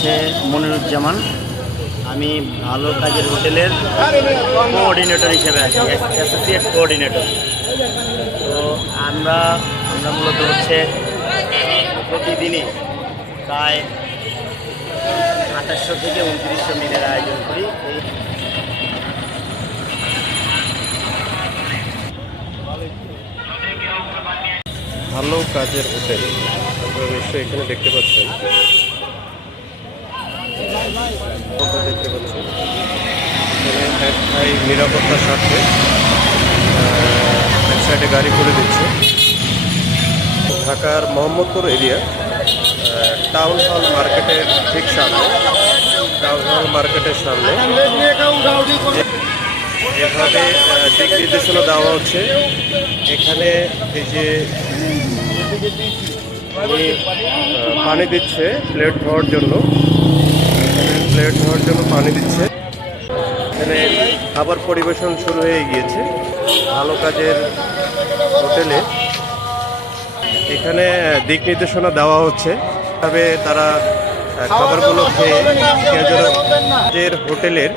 হচ্ছে মনিরুজ্জামান। আমি ভালো কাজের হোটেলের কোঅর্ডিনেটর হিসেবে আছি অ্যাসোসিয়েট কোঅর্ডিনেটর তো আমরা আমরা মূলত হচ্ছে প্রতিদিনই প্রায় আঠাশশো থেকে উনত্রিশশো মিলের আয়োজন করি। ভালো কাজের হোটেল, আপনারা নিশ্চয়ই এখানে দেখতে পাচ্ছেন। নিরাপত্তার স্বার্থে এক সাইডে গাড়ি করে দিচ্ছে। ঢাকার মোহাম্মদপুর এরিয়া টাউন হল মার্কেটের ঠিক সামনে টাউন হল মার্কেটের সামনে। এভাবে দিক নির্দেশনা দেওয়া হচ্ছে। এখানে এই যে পানি দিচ্ছে প্লেট ধোয়ার জন্য। প্লেট ধোয়ার জন্য পানি দিচ্ছে। এখানে খাবার পরিবেশন শুরু হয়ে গিয়েছে। ভালো কাজের হোটেলে। এখানে দিক নির্দেশনা দেওয়া হচ্ছে। তবে তারা খাবারগুলো খেয়ে কেজরের হোটেলের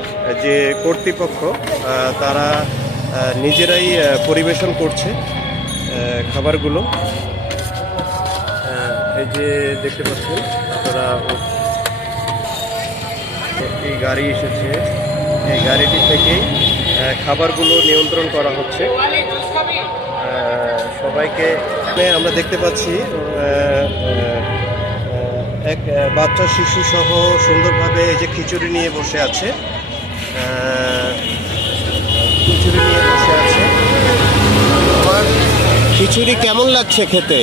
যে কর্তৃপক্ষ তারা নিজেরাই পরিবেশন করছে খাবারগুলো। এই যে দেখতে পাচ্ছেন, আপনারা একটি গাড়ি এসেছে। এই গাড়িটি থেকেই খাবারগুলো নিয়ন্ত্রণ করা হচ্ছে। সবাইকে আমরা দেখতে পাচ্ছি এক বাচ্চা, শিশু সহ সুন্দরভাবে এই যে খিচুড়ি নিয়ে বসে আছে। খিচুড়ি নিয়ে বসে আছে। তোমার খিচুড়ি কেমন লাগছে খেতে?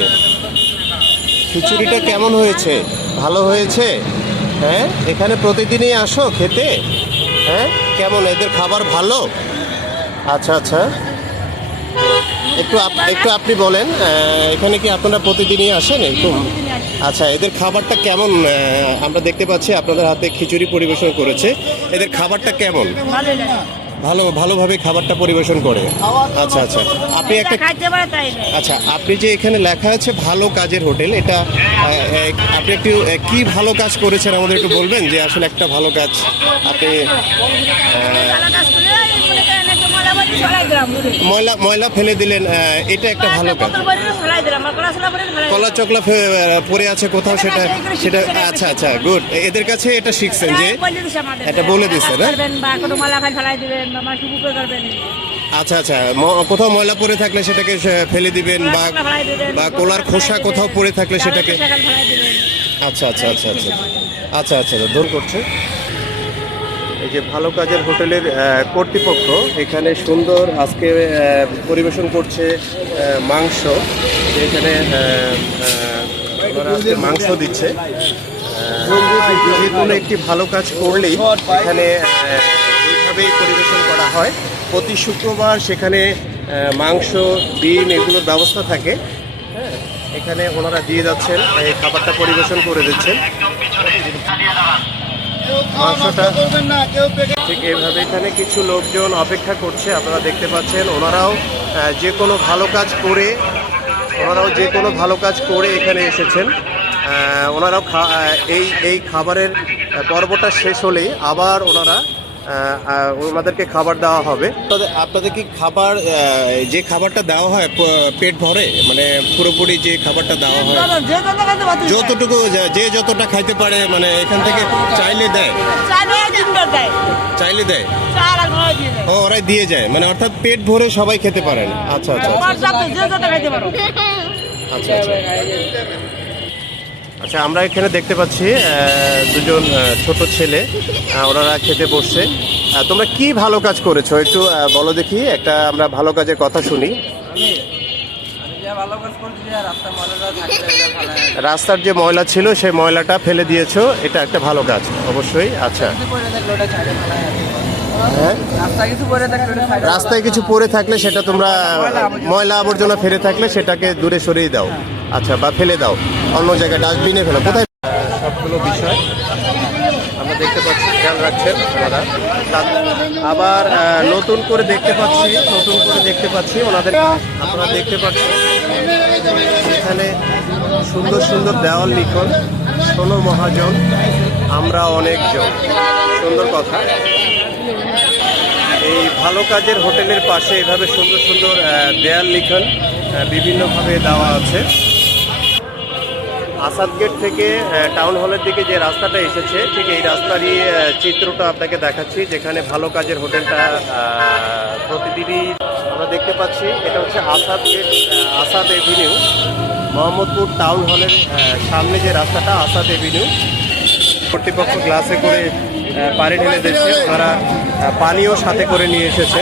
খিচুড়িটা কেমন হয়েছে? ভালো হয়েছে? হ্যাঁ? এখানে প্রতিদিনই আসো খেতে? হ্যাঁ? কেমন, এদের খাবার ভালো? আচ্ছা আচ্ছা। একটু একটু আপনি বলেন এখানে কি আপনারা প্রতিদিনই আসেন এরকম? আচ্ছা এদের খাবারটা কেমন আমরা দেখতে পাচ্ছি, আপনাদের হাতে খিচুড়ি পরিবেশন করেছে। এদের খাবারটা কেমন? ভালো ভালোভাবে খাবারটা পরিবেশন করে। আচ্ছা আচ্ছা। আপনি একটা আচ্ছা আপনি যে এখানে লেখা আছে ভালো কাজের হোটেল এটা আপনি একটু কি ভালো কাজ করেছেন আমাদের একটু বলবেন যে আসলে একটা ভালো কাজ আপনি ময়লা ময়লা ফেলে দিলেন এটা একটা ভালো কাজ। কলা চকলা আহ, আছে কোথাও সেটা সেটা আচ্ছা আচ্ছা গুড এদের কাছে এটা শিখছেন যে এটা বলে কুকুর করবেন আচ্ছা আচ্ছা কোথাও ময়লা পড়ে থাকলে সেটাকে ফেলে দিবেন বা বা কোলার খোসা কোথাও পড়ে থাকলে সেটাকে আচ্ছা আচ্ছা আচ্ছা আচ্ছা আচ্ছা আচ্ছা দূর করছে। এই যে ভালো কাজের হোটেলের কর্তৃপক্ষ এখানে সুন্দর আজকে পরিবেশন করছে মাংস। এখানে মাংস দিচ্ছে। যে কোনো একটি ভালো কাজ করলেই এখানে এইভাবেই পরিবেশন করা হয়। প্রতি শুক্রবার সেখানে মাংস, ডিম এগুলোর ব্যবস্থা থাকে। হ্যাঁ এখানে ওনারা দিয়ে যাচ্ছেন, এই খাবারটা পরিবেশন করে দিচ্ছেন। মাংসটা ঠিক এইভাবে এখানে কিছু লোকজন অপেক্ষা করছে আপনারা দেখতে পাচ্ছেন ওনারাও যে কোনো ভালো কাজ করে ওনারাও যে কোনো ভালো কাজ করে এখানে এসেছেন। আহ, ওনারাও এই এই খাবারের পর্বটা শেষ হলে আবার ওনারা ওনাদেরকে খাবার দেওয়া হবে। আপনাদের- আপনাদের কি খাবার যে খাবারটা দেওয়া হয় পেট ভরে? মানে পুরোপুরি যে খাবারটা দেওয়া হয়। যতটুকু যে যতটা খাইতে পারে মানে এখান থেকে চাইলে দেয়? চাইলে দেয়? ও ওরাই দিয়ে যায়। মানে অর্থাৎ পেট ভরে সবাই খেতে পারেন আচ্ছা আচ্ছা আচ্ছা। পারো। আচ্ছা। আচ্ছা আমরা এখানে দেখতে পাচ্ছি দুজন ছোট ছেলে ওনারা খেতে বসছে। তোমরা কি ভালো কাজ করেছ? একটু বলো দেখি, একটা আমরা ভালো কাজের কথা শুনি। রাস্তার যে ময়লা ছিল, সেই ময়লাটা ফেলে দিয়েছ, এটা একটা ভালো কাজ, অবশ্যই। আচ্ছা। রাস্তায় কিছু পড়ে থাকলে সেটা তোমরা ময়লা আবর্জনা ফেলে থাকলে সেটাকে দূরে সরিয়ে দাও। আচ্ছা বা ফেলে দাও। অন্য জায়গায় ডাস্টবিনে ফেলো। কোথায়? সবগুলো বিষয় আমরা দেখতে পাচ্ছি খেয়াল রাখছেন ওনারা আবার নতুন করে দেখতে পাচ্ছি নতুন করে দেখতে পাচ্ছি ওনাদের আপনারা দেখতে পাচ্ছেন এখানে সুন্দর সুন্দর দেওয়াল লিখন ষোলো মহাজন আমরা অনেকজন। সুন্দর কথা। এই ভালো কাজের হোটেলের পাশে এভাবে সুন্দর সুন্দর দেয়াল লিখন বিভিন্নভাবে দেওয়া আছে। আসাদ গেট থেকে টাউন হলের দিকে যে রাস্তাটা এসেছে, ঠিক এই রাস্তারই চিত্রটা আপনাকে দেখাচ্ছি, যেখানে ভালো কাজের হোটেলটা প্রতিদিনই আমরা দেখতে পাচ্ছি। এটা হচ্ছে Asad gate Asad avenue. Mohammadpur town হলের সামনে যে রাস্তাটা, আসাদ এভিনিউ। কর্তৃপক্ষ গ্লাসে করে পানি ঢেলে দিচ্ছে আহ, পানিও সাথে করে নিয়ে এসেছে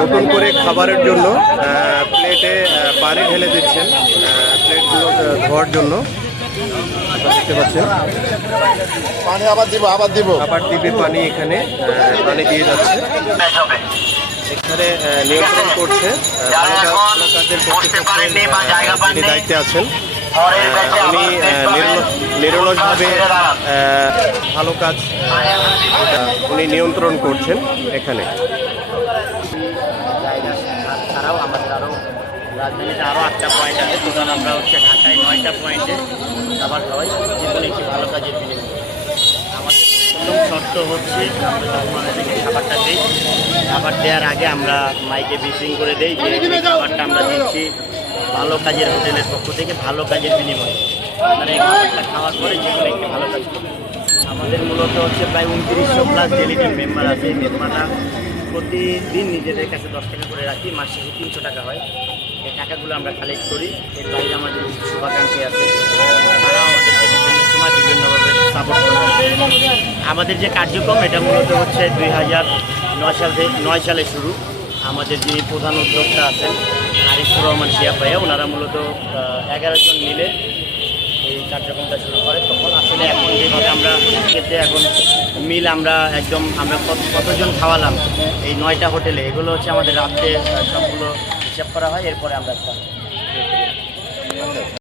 নতুন করে খাবারের জন্য প্লেটে পানি ঢেলে দিচ্ছেন প্লেটগুলো ধোয়ার জন্য দেখতে পাচ্ছেন পানি আবার দিব আবার দিব আবার দিবে পানি এখানে পানি দিয়ে যাচ্ছে এখানে নিয়ন্ত্রণ করছে দায়িত্বে আছেন নিরল- নিরলসভাবে ভালো কাজ উনি নিয়ন্ত্রণ করছেন এখানে। ছাড়াও আমাদের আরও রাজধানীতে আরও আটটা পয়েন্ট আছে। টোটাল আমরা হচ্ছে ঢাকায় নয়টা পয়েন্টে খাবার খাওয়াই যেগুলো একটি ভালো কাজের বিনিময়। আমাদের প্রথম শর্ত হচ্ছে আমরা যখন আমাদেরকে খাবারটা দিই খাবার দেওয়ার আগে আমরা মাইকে ব্রিফিং করে দিই যে খাবারটা আমরা দিচ্ছি। ভালো কাজের হোটেলের পক্ষ থেকে ভালো কাজের বিনিময়ে খাবারটা খাওয়ার পরে যেগুলো একটি ভালো কাজ আমাদের মূলত হচ্ছে প্রায় উনত্রিশশো প্লাস ডেলি মেম্বার আছে মেম্বাররা প্রতিদিন নিজেদের কাছে দশ টাকা করে রাখি মাস তিনশো টাকা হয়। এই টাকাগুলো আমরা কালেক্ট করি। এর বাইরে আমাদের শুভাকাঙ্ক্ষী আছে। তারাও আমাদেরকে বিভিন্ন সময় করে আমাদের যে কার্যক্রম, এটা মূলত হচ্ছে দুই হাজার নয় সাল থেকে নয় সালে শুরু। আমাদের যিনি প্রধান উদ্যোক্তা আছেন আরিফুর রহমান শিয়া ভাইয়া ওনারা মূলত এগারো জন মিলে এই কার্যক্রমটা শুরু করে। তখন আসলে এখন যেভাবে আমরা খেতে এখন মিল আমরা একদম, আমরা কত- কতজন খাওয়ালাম এই নয়টা হোটেলে, এগুলো হচ্ছে আমাদের রাত্রে সবগুলো হিসাব করা হয়, এরপরে আমরা